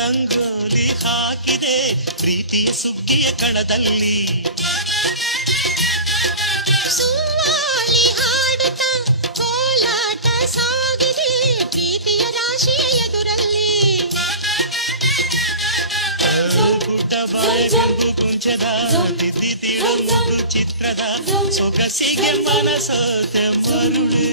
ರಂಗೋಲಿ ಹಾಕಿದೆ ಪ್ರೀತಿಯ ಸುಗ್ಗಿಯ ಕಣದಲ್ಲಿ. ಸುವಾಲಿ ಹಾಡುತ್ತ ಕೋಲಾಟ ಸಾಗಿದೆ ಪ್ರೀತಿಯ ರಾಶಿಯ ಎದುರಲ್ಲಿ. ಗುಡ್ಡ ಬಾಯು ಗುಂಜದ ತಿದ್ದಿದಿಳು ಚಿತ್ರದ ಸೊಗಸಿಗೆ ಮನಸೋತೆ ಮರುಳು.